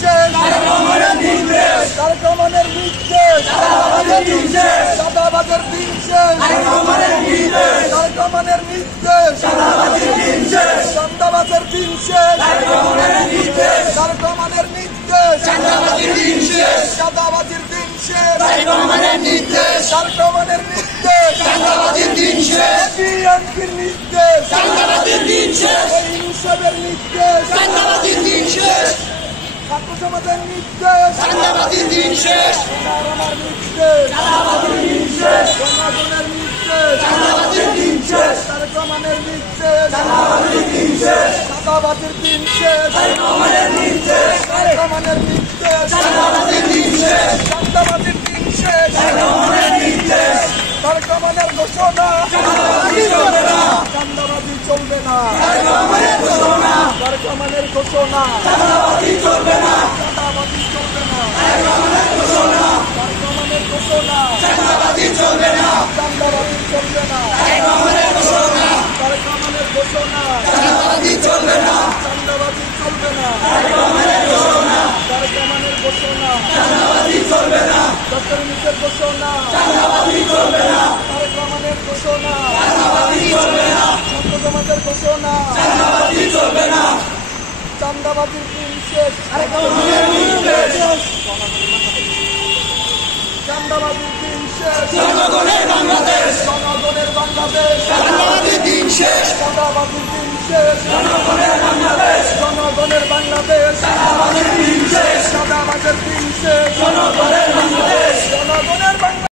শেষ, তারেক রহমানের নির্দেশ, চাঁদাবাজের দিন শেষ, তারেক রহমানের নির্দেশ, চাঁদাবাজের দিন শেষ, তারেক রহমানের নির্দেশ, চাঁদাবাজির দিন শেষ, তারেক রহমানের নির্দেশ, চাঁদাবাজির দিন শেষ, বিএনপির নির্দেশ, চাঁদাবাজির দিন শেষ, ইনসাফের নির্দেশ, চাঁদাবাজির দিন শেষ, ছাত্র সমাজের নির্দেশ, চাঁদাবাজির দিন শেষ, আমার নির্দেশ, চাঁদাবাজির দিন শেষ, জনগণের নির্দেশ, চাঁদাবাজির দিন শেষ, তারেক রহমানের নির্দেশ, চাঁদাবাজির দিন শেষ, চাঁদাবাজির দিন শেষ, তারেক রহমানের নির্দেশ, তারেক রহমানের নির্দেশ, চাঁদাবাজির দিন শেষ, চাঁদাবাজির দিন শেষ, তারেক রহমানের নির্দেশ, তারেক রহমানের ঘোষণা, চাঁদাবাজি চলবে না, চাঁদাবাজি চলবে না, তারেক রহমানের ঘোষণা, তারেক রহমানের ঘোষণা, চাঁদাবাজি চলবে না, চাঁদাবাজি চলবে না, তারেক রহমানের ঘোষণা, তারেক রহমানের ঘোষণা, চাঁদাবাজি চলবে না, চাঁদাবাজি চলবে না, তারেক রহমানের ঘোষণা, তারেক রহমানের ঘোষণা, চাঁদাবাজি চলবে না, চাঁদাবাজি চলবে না, তারেক রহমানের ঘোষণা, তারেক রহমানের ঘোষণা, চাঁদাবাজি চলবে না, ডক্টর ইউনূসের ঘোষণা, চাঁদাবাজি চলবে না, তারেক রহমানের ঘোষণা, চাঁদাবাজি চলবে না, ছাত্র সমাজের ঘোষণা, চাঁদাবাজি চলবে না, চাঁদাবাজির দিন শেষ, তারেক রহমানের নির্দেশ, চাঁদাবাজির দিন শেষ, জনগণের বাংলাদেশ, জনগণের বাংলাদেশ, চাঁদাবাজির দিন শেষ, চাঁদাবাজির দিন শেষ, জনগণের বাংলাদেশ, জনগণের বাংলাদেশ, চাঁদাবাজির দিন শেষ, চাঁদাবাজির দিন শেষ, জনগণের বাংলাদেশ, জনগণের বাংলাদেশ।